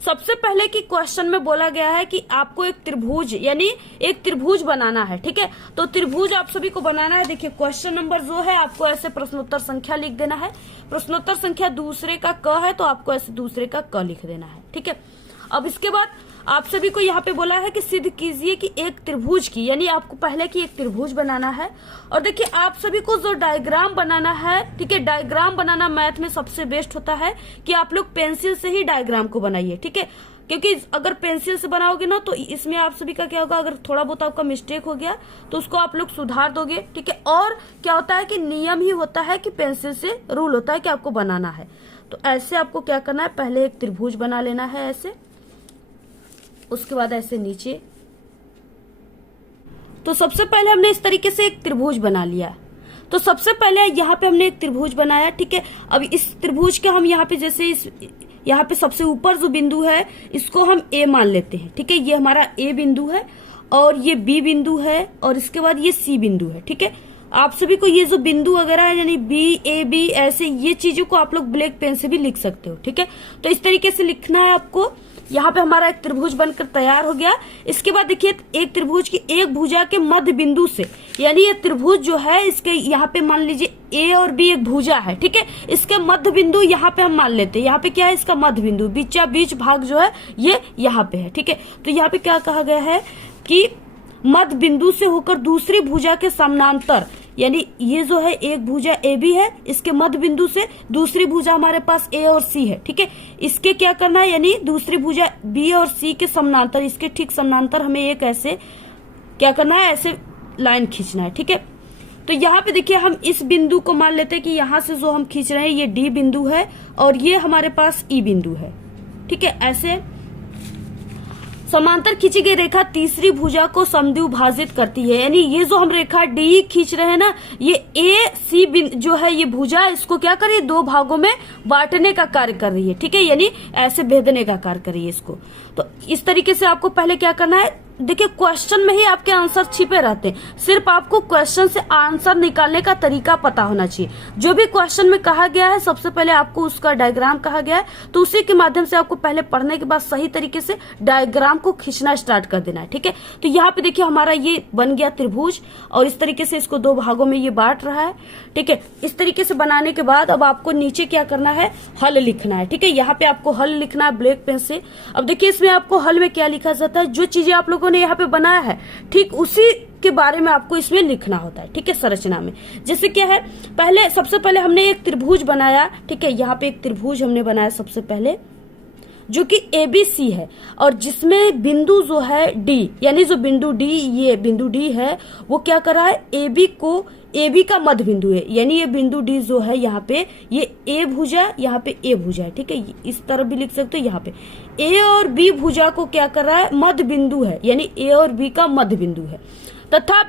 सबसे पहले की क्वेश्चन में बोला गया है कि आपको एक त्रिभुज यानी एक त्रिभुज बनाना है, ठीक है। तो त्रिभुज आप सभी को बनाना है। देखिए क्वेश्चन नंबर जो है आपको ऐसे प्रश्नोत्तर संख्या लिख देना है, प्रश्नोत्तर संख्या दूसरे का क है तो आपको ऐसे दूसरे का क लिख देना है, ठीक है। अब इसके बाद आप सभी को यहाँ पे बोला है कि सिद्ध कीजिए कि एक त्रिभुज की, यानी आपको पहले की एक त्रिभुज बनाना है। और देखिए आप सभी को जो डायग्राम बनाना है, ठीक है, डायग्राम बनाना मैथ में सबसे बेस्ट होता है कि आप लोग पेंसिल से ही डायग्राम को बनाइए, ठीक है। क्योंकि अगर पेंसिल से बनाओगे ना तो इसमें आप सभी का क्या होगा, अगर थोड़ा बहुत आपका मिस्टेक हो गया तो उसको आप लोग सुधार दोगे, ठीक है। और क्या होता है कि नियम ही होता है कि पेंसिल से रूल होता है कि आपको बनाना है। तो ऐसे आपको क्या करना है, पहले एक त्रिभुज बना लेना है ऐसे, उसके बाद ऐसे नीचे। तो सबसे पहले हमने इस तरीके से एक त्रिभुज बना लिया। तो सबसे पहले यहाँ पे हमने एक त्रिभुज बनाया, ठीक है। अब इस त्रिभुज के हम यहाँ पे जैसे इस यहाँ पे सबसे ऊपर जो बिंदु है इसको हम ए मान लेते हैं, ठीक है। ये हमारा ए बिंदु है और ये बी बिंदु है और इसके बाद ये सी बिंदु है, ठीक है। आप सभी को ये जो बिंदु वगैरह है यानी बी ए बी ऐसे ये चीजों को आप लोग ब्लैक पेन से भी लिख सकते हो, ठीक है। तो इस तरीके से लिखना है आपको। यहाँ पे हमारा एक त्रिभुज बनकर तैयार हो गया। इसके बाद देखिए एक त्रिभुज की एक भुजा के मध्य बिंदु से, यानी ये त्रिभुज जो है इसके यहाँ पे मान लीजिए ए और बी एक भुजा है, ठीक है। इसके मध्य बिंदु यहाँ पे हम मान लेते हैं, यहाँ पे क्या है इसका मध्य बिंदु, बीचा बीच भाग जो है ये यहाँ पे है, ठीक है। तो यहाँ पे क्या कहा गया है कि मध्य बिंदु से होकर दूसरी भुजा के समानांतर, यानी ये जो है एक भुजा ए बी है, इसके मध्य बिंदु से दूसरी भुजा हमारे पास ए और सी है, ठीक है। इसके क्या करना है, यानी दूसरी भुजा बी और सी के समानांतर, इसके ठीक समानांतर हमें एक ऐसे क्या करना है, ऐसे लाइन खींचना है, ठीक है। तो यहाँ पे देखिए हम इस बिंदु को मान लेते हैं कि यहाँ से जो हम खींच रहे हैं ये डी बिंदु है और ये हमारे पास ई बिंदु है, ठीक है। ऐसे समांतर खींची गई रेखा तीसरी भुजा को समद्विभाजित करती है, यानी ये जो हम रेखा डी खींच रहे हैं ना, ये ए सी जो है ये भुजा, इसको क्या कर रही है, 2 भागों में बांटने का कार्य कर रही है, ठीक है। यानी ऐसे भेदने का कार्य कर रही है इसको। तो इस तरीके से आपको पहले क्या करना है, देखिए क्वेश्चन में ही आपके आंसर छिपे रहते हैं, सिर्फ आपको क्वेश्चन से आंसर निकालने का तरीका पता होना चाहिए। जो भी क्वेश्चन में कहा गया है सबसे पहले आपको उसका डायग्राम कहा गया है, तो उसी के माध्यम से आपको पहले पढ़ने के बाद सही तरीके से डायग्राम को खींचना स्टार्ट कर देना है, ठीक है। तो यहाँ पे देखिए हमारा ये बन गया त्रिभुज और इस तरीके से इसको 2 भागों में ये बांट रहा है, ठीक है। इस तरीके से बनाने के बाद अब आपको नीचे क्या करना है, हल लिखना है, ठीक है। यहाँ पे आपको हल लिखना है ब्लैक पेन से। अब देखिए इसमें आपको हल में क्या लिखा जाता है, जो चीजें आप लोगों ने यहाँ पे बनाया है ठीक उसी के बारे में आपको इसमें लिखना होता है, ठीक है। संरचना में जैसे क्या है, पहले सबसे पहले हमने एक त्रिभुज बनाया, ठीक है। यहाँ पे एक त्रिभुज हमने बनाया सबसे पहले जो कि ABC है और जिसमें बिंदु जो है D, यानी जो बिंदु D, ये बिंदु D है वो क्या कर रहा है, AB का मध्य बिंदु है, यानी ये बिंदु D जो है यहाँ पे ये A भुजा, यहाँ पे A भुजा है, ठीक है। इस तरफ भी लिख सकते हो, यहाँ पे A और B भुजा को क्या कर रहा है, मध्य बिंदु है, यानी A और B का मध्य बिंदु है। तथा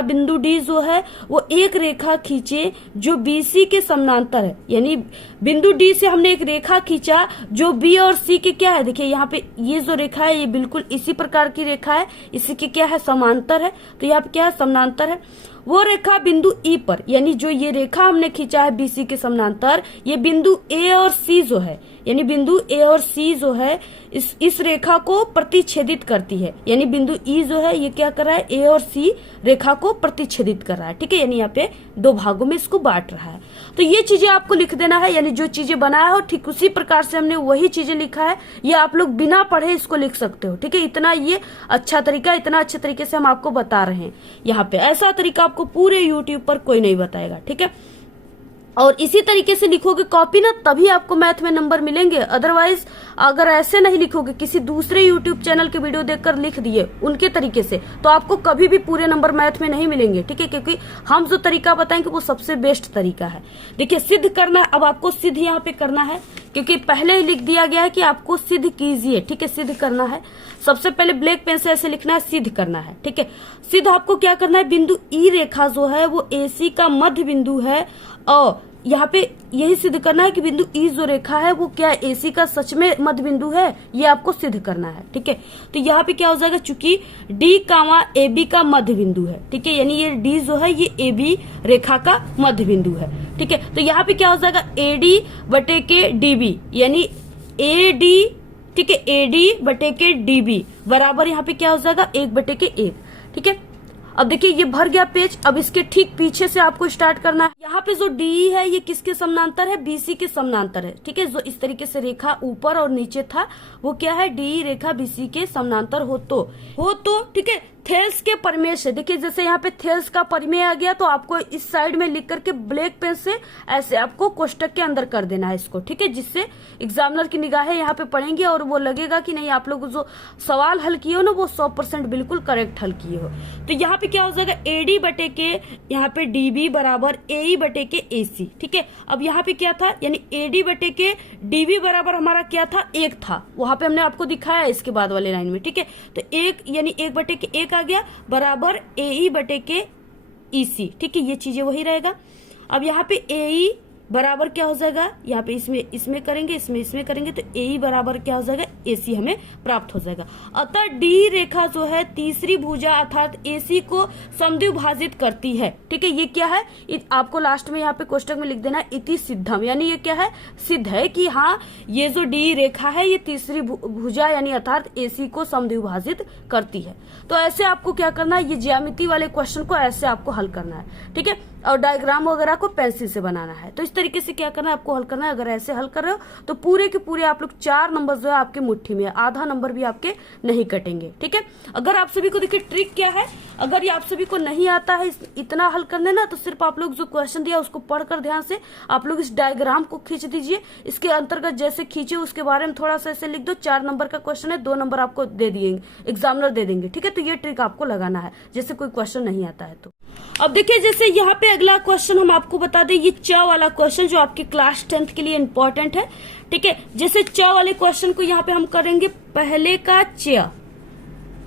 बिंदु D जो है वो एक रेखा खींचे जो BC के समानांतर है, यानी बिंदु D से हमने एक रेखा खींचा जो B और C के क्या है, देखिए यहाँ पे ये जो रेखा है ये बिल्कुल इसी प्रकार की रेखा है, इसी के क्या है, समांतर है। तो यहाँ पे क्या है, समानांतर है। वो रेखा बिंदु E पर, यानी जो ये रेखा हमने खींचा है BC के समानांतर, ये बिंदु A और C जो है यानी बिंदु ए और सी जो है इस रेखा को प्रतिच्छेदित करती है। यानी बिंदु ई जो है ये क्या कर रहा है, ए और सी रेखा को प्रतिच्छेदित कर रहा है। ठीक है, यानी यहाँ पे दो भागों में इसको बांट रहा है। तो ये चीजें आपको लिख देना है, यानी जो चीजें बनाया हो ठीक उसी प्रकार से हमने वही चीजें लिखा है। ये आप लोग बिना पढ़े इसको लिख सकते हो। ठीक है, इतना ये अच्छा तरीका, इतना अच्छे तरीके से हम आपको बता रहे हैं। यहाँ पे ऐसा तरीका आपको पूरे यूट्यूब पर कोई नहीं बताएगा। ठीक है, और इसी तरीके से लिखोगे कॉपी ना, तभी आपको मैथ में नंबर मिलेंगे। अदरवाइज अगर ऐसे नहीं लिखोगे, किसी दूसरे यूट्यूब चैनल के वीडियो देखकर लिख दिए उनके तरीके से, तो आपको कभी भी पूरे नंबर मैथ में नहीं मिलेंगे। ठीक है, क्योंकि हम जो तरीका बताएंगे वो सबसे बेस्ट तरीका है। देखिए सिद्ध करना, अब आपको सिद्ध यहाँ पे करना है, क्योंकि पहले ही लिख दिया गया है कि आपको सिद्ध कीजिए। ठीक है, सिद्ध करना है। सबसे पहले ब्लैक पेन से ऐसे लिखना है, सिद्ध करना है। ठीक है, सिद्ध आपको क्या करना है, बिंदु ई रेखा जो है वो एसी का मध्य बिंदु है, और यहाँ पे यही सिद्ध करना है कि बिंदु ई जो रेखा है वो क्या एसी का सच में मध्य बिंदु है, ये आपको सिद्ध करना है। ठीक है, तो यहाँ पे क्या हो जाएगा, चूंकि डी कामा ए बी का मध्य बिंदु है। ठीक है, यानी ये डी जो है ये ए बी रेखा का मध्य बिंदु है। ठीक है, तो यहाँ पे क्या हो जाएगा, ए डी बटे के डी बी, यानी ए डी, ठीक है, ए डी बटे के डी बी बराबर यहाँ पे क्या हो जाएगा, 1/1। ठीक है, अब देखिए ये भर गया पेज। अब इसके ठीक पीछे से आपको स्टार्ट करना है। यहाँ पे जो डी है ये किसके समानांतर है, बीसी के समानांतर है। ठीक है, जो इस तरीके से रेखा ऊपर और नीचे था वो क्या है, डी रेखा बीसी के समानांतर हो तो ठीक है, थेल्स के प्रमेय से, देखिए जैसे यहाँ पे थेल्स का प्रमेय आ गया तो आपको इस साइड में लिख करके ब्लैक पेन से ऐसे आपको कोष्टक के अंदर कर देना है इसको। ठीक है, जिससे एग्जामिनर की निगाहें यहाँ पे पड़ेंगी और वो लगेगा कि नहीं आप लोग जो सवाल हल किए हो ना वो 100% बिल्कुल करेक्ट हल किए हो। तो यहाँ पे क्या हो जाएगा, एडी बटे के यहाँ पे डीबी बराबर एई बटे के एसी। ठीक है, अब यहाँ पे क्या था, यानी एडी बटे के डीबी बराबर हमारा क्या था, 1 था। वहां पे हमने आपको दिखाया इसके बाद वाले लाइन में। ठीक है, तो 1 यानी 1/1 आ गया बराबर एई बटे के ईसी। ठीक है, ये चीजें वही रहेगा। अब यहाँ पे एई बराबर क्या हो जाएगा, यहाँ पे इसमें करेंगे, इसमें करेंगे, तो ए बराबर क्या हो जाएगा, एसी हमें प्राप्त हो जाएगा। अतः डी रेखा जो है तीसरी भुजा अर्थात एसी को समद्विभाजित करती है। ठीक है, ये क्या है, आपको लास्ट में यहाँ पे कोष्टक में लिख देना है इति सिद्धम, यानी ये क्या है, सिद्ध है कि हाँ ये जो डी रेखा है ये तीसरी भुजा यानी अर्थात एसी को समद्विभाजित करती है। तो ऐसे आपको क्या करना है, ये ज्यामिति वाले क्वेश्चन को ऐसे आपको हल करना है। ठीक है, और डायग्राम वगैरह को पेंसिल से बनाना है। तो इस तरीके से क्या करना है, आपको हल करना है। अगर ऐसे हल कर रहे हो तो पूरे के पूरे आप लोग 4 नंबर जो है आपके मुट्ठी में, आधा नंबर भी आपके नहीं कटेंगे। ठीक है, अगर आप सभी को देखिए ट्रिक क्या है, अगर ये आप सभी को नहीं आता है इतना हल करने ना, तो सिर्फ आप लोग जो क्वेश्चन दिया उसको पढ़कर ध्यान से आप लोग इस डायग्राम को खींच दीजिए। इसके अंतर्गत जैसे खींचे उसके बारे में थोड़ा सा ऐसे लिख दो। 4 नंबर का क्वेश्चन है, 2 नंबर आपको दे दिएंगे, एग्जामिनर दे देंगे। ठीक है, तो ये ट्रिक आपको लगाना है जैसे कोई क्वेश्चन नहीं आता है तो। अब देखिए जैसे यहाँ पे अगला क्वेश्चन हम आपको बता दें, ये च वाला क्वेश्चन जो आपके क्लास 10th के लिए इंपॉर्टेंट है। ठीक है, जैसे च वाले क्वेश्चन को यहाँ पे हम करेंगे पहले का च।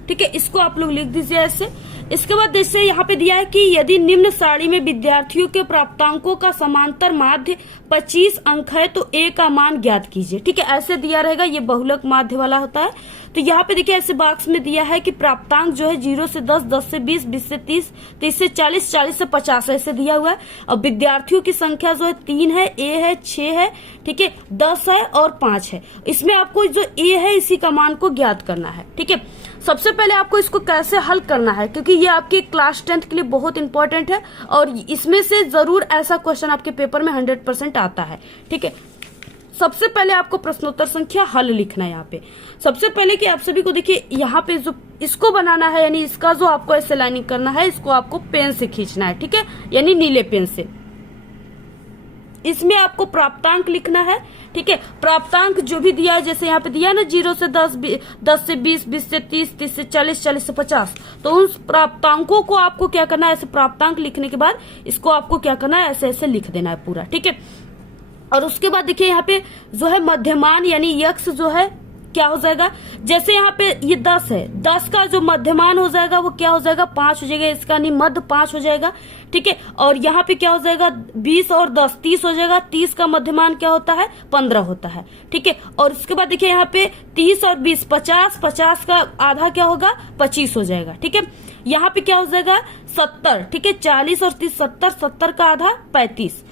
ठीक है, इसको आप लोग लिख दीजिए ऐसे। इसके बाद जैसे यहाँ पे दिया है कि यदि निम्न सारणी में विद्यार्थियों के प्राप्तांकों का समांतर माध्य 25 अंक है तो ए का मान ज्ञात कीजिए। ठीक है, ऐसे दिया रहेगा, ये बहुलक माध्य वाला होता है। तो यहाँ पे देखिए ऐसे बॉक्स में दिया है कि प्राप्तांक जो है 0 से 10, 10 से 20, 20 से 30, 30 से 40, 40 से 50 ऐसे दिया हुआ है। अब विद्यार्थियों की संख्या जो है 3 है, ए है, 6 है, ठीक है, 10 है और 5 है। इसमें आपको जो ए है इसी का मान को ज्ञात करना है। ठीक है, सबसे पहले आपको इसको कैसे हल करना है, क्योंकि ये आपके क्लास 10th के लिए बहुत इंपॉर्टेंट है और इसमें से जरूर ऐसा क्वेश्चन आपके पेपर में 100% आता है। ठीक है, सबसे पहले आपको प्रश्नोत्तर संख्या हल लिखना है। यहाँ पे सबसे पहले कि आप सभी को देखिए यहाँ पे जो इसको बनाना है, यानी इसका जो आपको ऐसे लाइनिंग करना है, इसको आपको पेन से खींचना है। ठीक है, यानी नीले पेन से। इसमें आपको प्राप्तांक लिखना है। ठीक है, प्राप्तांक जो भी दिया है, जैसे यहाँ पे दिया है ना 0 से 10, 10 से 20, 20 से 30, 30 से 40, 40 से 50, तो उन प्राप्तांकों को आपको क्या करना है, ऐसे प्राप्तांक लिखने के बाद इसको आपको क्या करना है, ऐसे ऐसे लिख देना है पूरा। ठीक है, और उसके बाद देखिए यहाँ पे जो है मध्यमान यानी यक्ष जो है क्या हो जाएगा, जैसे यहाँ पे ये 10 है, 10 का जो मध्यमान हो जाएगा वो क्या हो जाएगा, 5 हो जाएगा, इसका नहीं मध्य 5 हो जाएगा। ठीक है, और यहाँ पे क्या हो जाएगा 20 और 10 30 हो जाएगा, 30 का मध्यमान क्या होता है 15 होता है। ठीक है, और उसके बाद देखिए यहाँ पे 30 और 20 50, 50 का आधा क्या होगा 25 हो जाएगा। ठीक है, यहाँ पे क्या हो जाएगा 70। ठीक है, 40 और 30 70, 70 का आधा 35।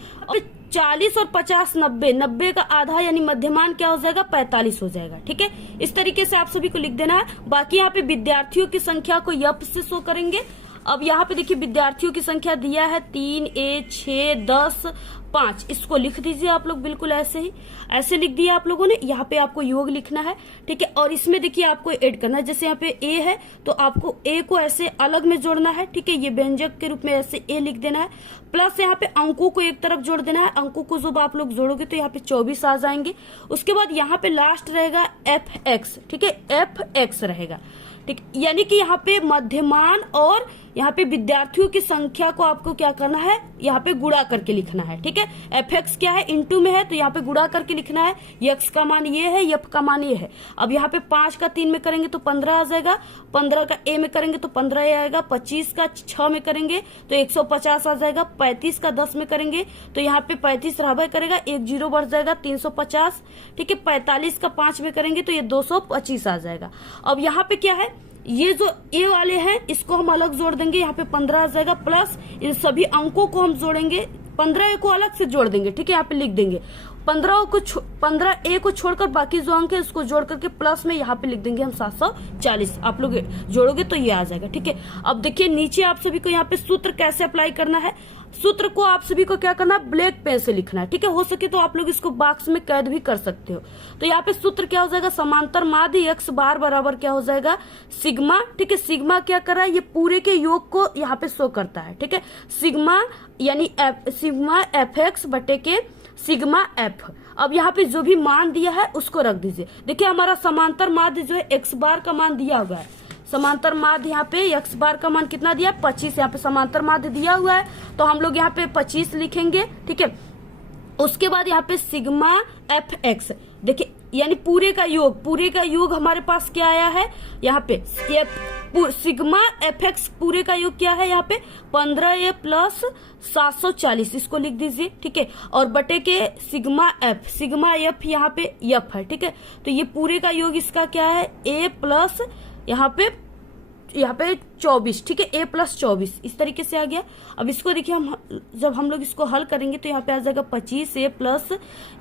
40 और 50 90, 90 का आधा यानी मध्यमान क्या हो जाएगा 45 हो जाएगा। ठीक है, इस तरीके से आप सभी को लिख देना है। बाकी यहाँ पे विद्यार्थियों की संख्या को यप से शो करेंगे। अब यहाँ पे देखिए विद्यार्थियों की संख्या दिया है 3, 1, 6, 10, 5, इसको लिख दीजिए आप लोग बिल्कुल ऐसे ही, ऐसे लिख दिया आप लोगों ने। यहाँ पे आपको योग लिखना है। ठीक है, और इसमें देखिए आपको ऐड करना है, जैसे यहाँ पे ए है तो आपको ए को ऐसे अलग में जोड़ना है। ठीक है, ये व्यंजक के रूप में ऐसे ए लिख देना है, प्लस यहाँ पे अंकों को एक तरफ जोड़ देना है। अंकों को जब आप लोग जोड़ोगे तो यहाँ पे 24 आ जाएंगे। उसके बाद यहाँ पे लास्ट रहेगा FX। ठीक है, FX रहेगा। ठीक, यानी कि यहाँ पे मध्यमान और यहाँ पे विद्यार्थियों की संख्या को आपको क्या करना है, यहाँ पे गुणा करके लिखना है। ठीक है, FX क्या है, इंटू में है तो यहाँ पे गुणा करके लिखना है। यक्स का मान ये है, यप का मान ये है। अब यहाँ पे 5 का 3 में करेंगे तो 15 आ जाएगा, 15 का ए में करेंगे तो 15 आएगा, 25 का 6 में करेंगे तो 150 आ जाएगा, 35 का 10 में करेंगे तो यहाँ पे 35 रहा करेगा, 1 जीरो बढ़ जाएगा 350। ठीक है, 45 का 5 में करेंगे तो ये 225 आ जाएगा। अब यहाँ पे क्या है, ये जो ए वाले हैं इसको हम अलग जोड़ देंगे, यहाँ पे 15 आ जाएगा, प्लस इन सभी अंकों को हम जोड़ेंगे, 15 ए को अलग से जोड़ देंगे। ठीक है, यहाँ पे लिख देंगे 15 ए को छोड़कर बाकी जो अंक है उसको जोड़ करके प्लस में यहाँ पे लिख देंगे हम 740। आप लोग जोड़ोगे तो ये आ जाएगा। ठीक है, अब देखिए नीचे आप सभी को यहाँ पे सूत्र कैसे अप्लाई करना है। सूत्र को आप सभी को क्या करना है, ब्लैक पेन से लिखना है। ठीक है, हो सके तो आप लोग इसको बॉक्स में कैद भी कर सकते हो। तो यहाँ पे सूत्र क्या हो जाएगा, समांतर माध्य x बार बराबर क्या हो जाएगा, सिग्मा। ठीक है, सिग्मा क्या कर रहा है, ये पूरे के योग को यहाँ पे शो करता है। ठीक है, सिग्मा यानी सिग्मा FX बटे के सिग्मा F। अब यहाँ पे जो भी मान दिया है उसको रख दीजिए। देखिए हमारा समांतर माध्य जो है x बार का मान दिया हुआ है, समांतर माध्य यहाँ पे x बार का मान कितना दिया है 25। यहाँ पे समांतर माध्य दिया हुआ है तो हम लोग यहाँ पे 25 लिखेंगे। ठीक है, उसके बाद यहाँ पे सिग्मा FX, देखिए यानी पूरे का योग हमारे पास क्या आया है, यहाँ पे सिग्मा FX पूरे का योग क्या है, यहाँ पे 15A प्लस 740, इसको लिख दीजिए। ठीक है, और बटे के सिग्मा F यहाँ पे F है। ठीक है, तो ये पूरे का योग इसका क्या है, A प्लस यहाँ पे 24। ठीक है, A प्लस 24 इस तरीके से आ गया। अब इसको देखिए जब हम लोग इसको हल करेंगे तो यहाँ पे आ जाएगा 25A प्लस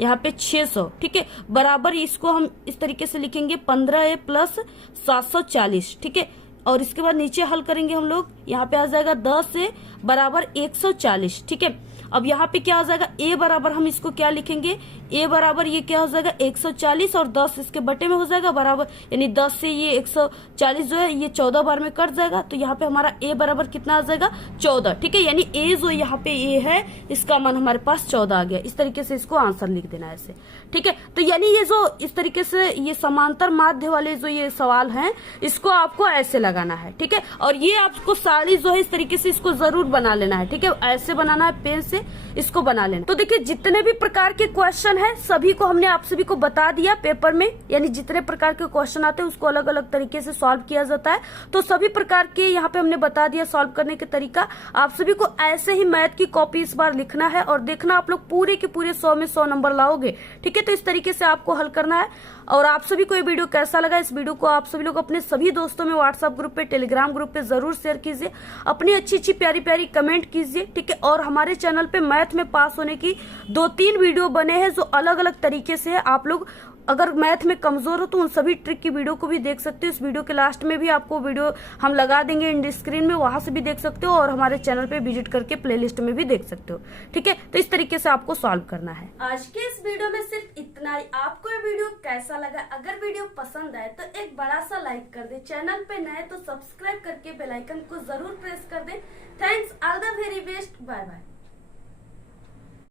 यहाँ पे 600। ठीक है, बराबर इसको हम इस तरीके से लिखेंगे 15A प्लस 740। ठीक है, और इसके बाद नीचे हल करेंगे हम लोग, यहाँ पे आ जाएगा 10A बराबर 140। ठीक है, अब यहाँ पे क्या हो जाएगा, ए बराबर हम इसको क्या लिखेंगे, ए बराबर ये क्या हो जाएगा 140 और 10 इसके बटे में हो जाएगा बराबर, यानी 10 से ये 140 जो है ये 14 बार में कट जाएगा। तो यहाँ पे हमारा ए बराबर कितना आ जाएगा 14। ठीक है, यानी ए जो यहाँ पे ए है इसका मान हमारे पास 14 आ गया। इस तरीके से इसको आंसर लिख देना है ऐसे। ठीक है, तो यानी ये जो इस तरीके से ये समांतर माध्य वाले जो ये सवाल हैं इसको आपको ऐसे लगाना है। ठीक है, और ये आपको सारी जो है इस तरीके से इसको जरूर बना लेना है। ठीक है, ऐसे बनाना है, पेन से इसको बना लेना। तो देखिए जितने भी प्रकार के क्वेश्चन हैं सभी को हमने आप सभी को बता दिया पेपर में, यानी जितने प्रकार के क्वेश्चन आते हैं उसको अलग अलग तरीके से सॉल्व किया जाता है। तो सभी प्रकार के यहाँ पे हमने बता दिया सॉल्व करने का तरीका। आप सभी को ऐसे ही मैथ की कॉपी इस बार लिखना है और देखना आप लोग पूरे के पूरे 100 में 100 नंबर लाओगे। ठीक है, तो इस तरीके से आपको हल करना है। और आप सभी को ये वीडियो कैसा लगा, इस वीडियो को आप सभी लोग अपने सभी दोस्तों में व्हाट्सएप ग्रुप पे, टेलीग्राम ग्रुप पे जरूर शेयर कीजिए। अपनी अच्छी अच्छी प्यारी प्यारी कमेंट कीजिए। ठीक है, और हमारे चैनल पे मैथ में पास होने की 2-3 वीडियो बने हैं जो अलग अलग तरीके से है। आप लोग अगर मैथ में कमजोर हो तो उन सभी ट्रिक की वीडियो को भी देख सकते हो। इस वीडियो के लास्ट में भी आपको वीडियो हम लगा देंगे एंड स्क्रीन में, वहां से भी देख सकते हो और हमारे चैनल पे विजिट करके प्लेलिस्ट में भी देख सकते हो। ठीक है, तो इस तरीके से आपको सॉल्व करना है। आज के इस वीडियो में सिर्फ इतना ही। आपको ये वीडियो कैसा लगा, अगर वीडियो पसंद आए तो एक बड़ा सा लाइक कर दे, चैनल पे नए तो सब्सक्राइब करके बेल आइकन को जरूर प्रेस कर दे। Thanks, all the very best, bye bye.